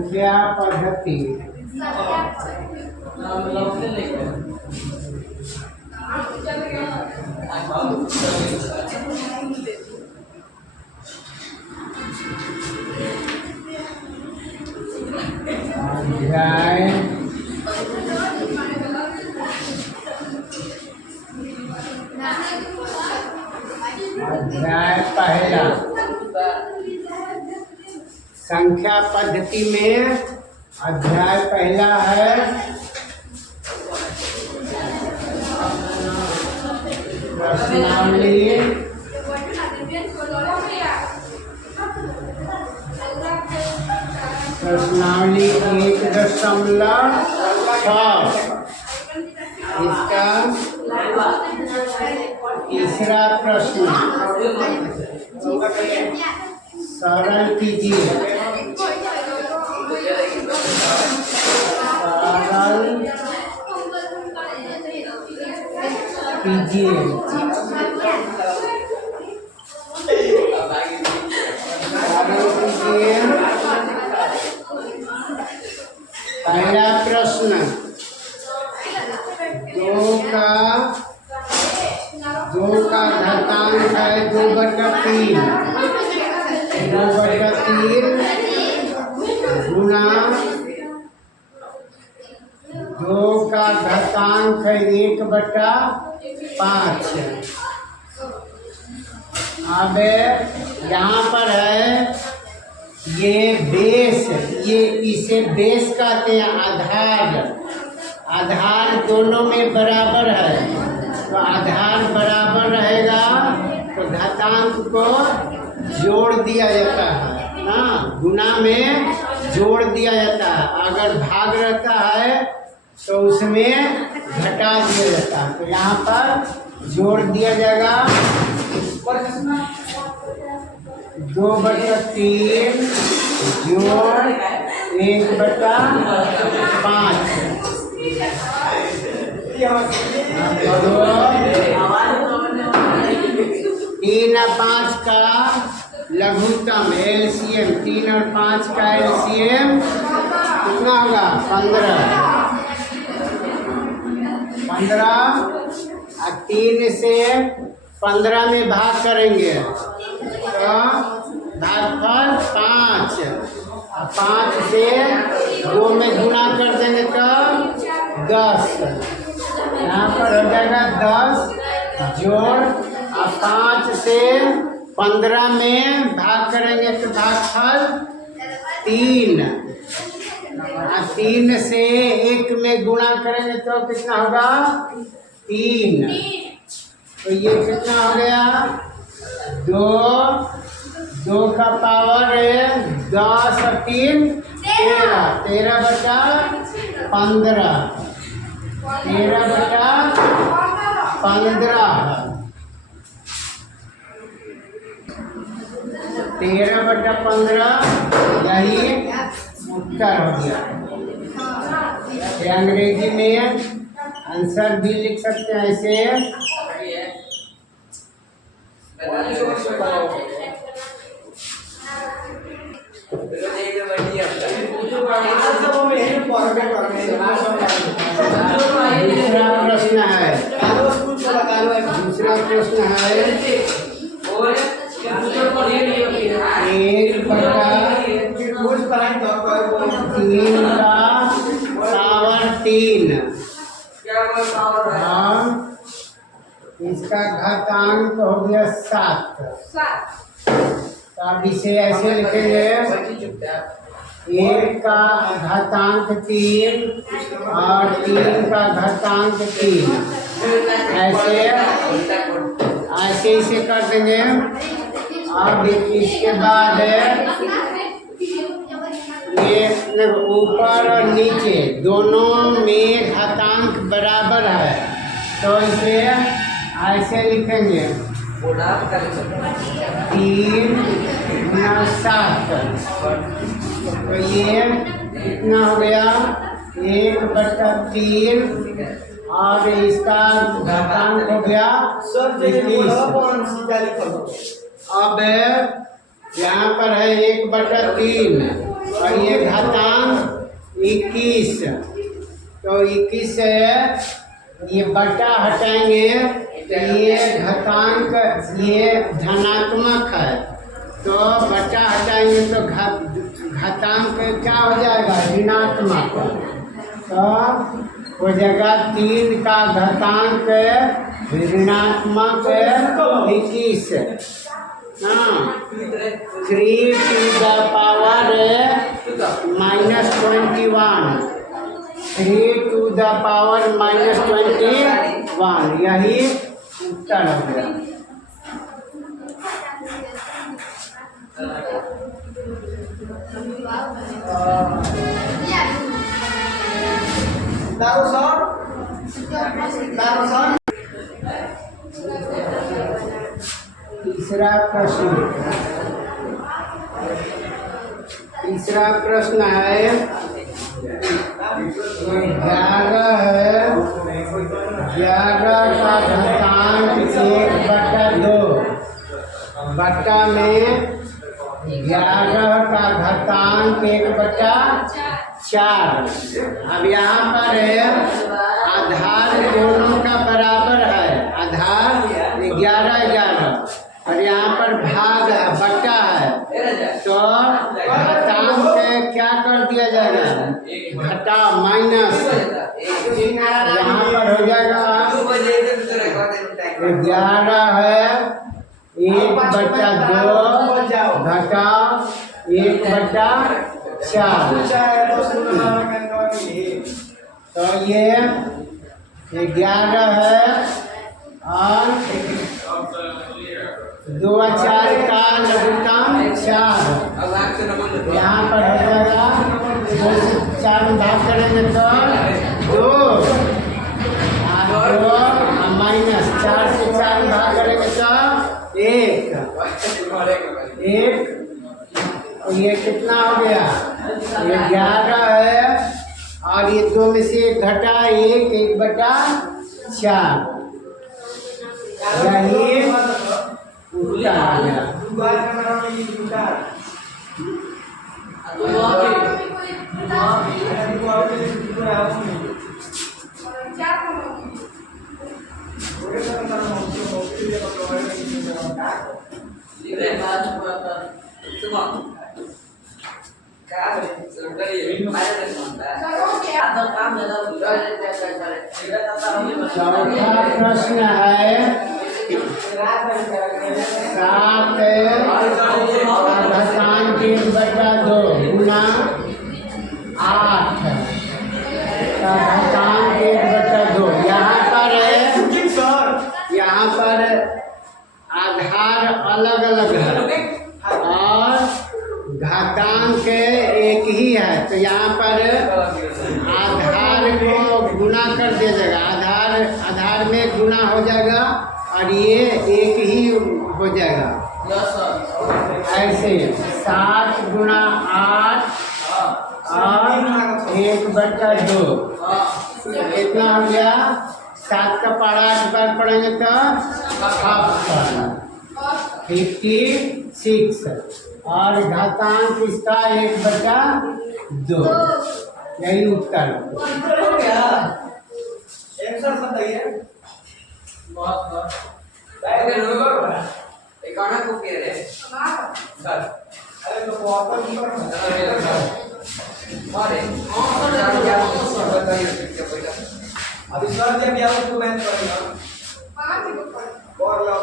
संख्या पद्धति अध्याय पहला। संख्या पद्धति में अध्याय पहला है प्रश्नावली। प्रश्नावली 1.6 इसका तीसरा प्रश्न सरल कीजिए। सरल कीजिए। पहला प्रश्न 2 का घातांक है 2/3। 2/3 गुना 2 का घातांक है 1/5। अब यहाँ पर है ये बेस, ये इसे बेस कहते हैं। आधार दोनों में बराबर है, तो आधार बराबर रहेगा तो घातांक को जोड़ दिया जाता है ना, गुना में जोड़ दिया जाता है। अगर भाग रहता है तो उसमें घटा दिया जाता है, तो यहाँ पर जोड़ दिया जाएगा। 2/3 जोड़ 1/5। 3 और 5 का लघुत्तम एलसीएम, 3 और 5 का एलसीएम कितना होगा? 15। 15 और 3 से 15 में भाग करेंगे तो भागफल 5। 5 से 2 में गुणा कर देंगे तो 10। यहाँ पर हो जाएगा 10 जोड़ 5 से 15 में भाग करेंगे तो भागफल 3। 3 से 1 में गुणा करेंगे तो कितना होगा? 3। तो ये कितना हो गया? 2 का पावर है 10 और 3 13। 13/15। 13/15 यही उत्तर हो गया। अंग्रेजी में आंसर भी लिख सकते हैं ऐसे। दूसरा प्रश्न है 1/3 का पावर 3। इसका घातांक हो गया 7। अब इसे ऐसे लिखेंगे 1 का घातांक 3 और 3 का घातांक 3। ऐसे इसे कर देंगे। अब इसके बाद ये ऊपर और नीचे दोनों में घातांक बराबर है, तो इसे ऐसे लिखेंगे 3 गुना 7। तो ये कितना हो गया? 1/3 और इसका घातांक हो गया 21। अब यहाँ पर है 1/3 और ये घातांक 21, तो 21 से ये बटा हटाएंगे तो ये घातांक ये धनात्मक है, तो बटा हटाएंगे तो घातांक क्या हो जाएगा, ऋणात्मक। तो हो जाएगा 3 का घातांक ऋणात्मक 21, हाँ, 3 to the power -21, 3 to the power -21, यही उत्तर हो गया। तीसरा प्रश्न है 11 है, 11 का घातांक 1/2, बट्टा में 11 का घातांक 1/4। अब यहाँ पर है आधार दोनों का बराबर है, आधार 11 और यहाँ पर भाग है, बट्टा है, तो घातांक क्या कर दिया जाएगा, घटा माइनस, यहाँ पर हो जाएगा 11 है 1/2 घटा 1/4, तो ये 11 है और 2 और 4 का लघुत्तम 4, यहाँ पर हो जाएगा 2 से 4 में भाग करेंगे तो 2 माइनस 4 से 4 में भाग करेंगे तो 1, और ये कितना हो गया, ये 11 है और ये 2 में से 1 घटा 1/4, यही उत्तर आ गया। चौथा प्रश्न है 7 घातांक 1/2 गुना 8 का घातांक 1/2। यहाँ पर आधार अलग अलग है और घातांक एक ही है, तो यहाँ पर आधार को गुना कर दिया जाएगा, आधार में गुना हो जाएगा और ये एक ही हो जाएगा। ऐसे 7 गुना 8 और 1/2 कितना हो गया, 7 का पढ़ा 8 बार पढ़ेंगे तो 56 और घातांक इसका 1/2, यही उत्तर हो गया। अभी सर जब यार उसको मैच करेगा और लो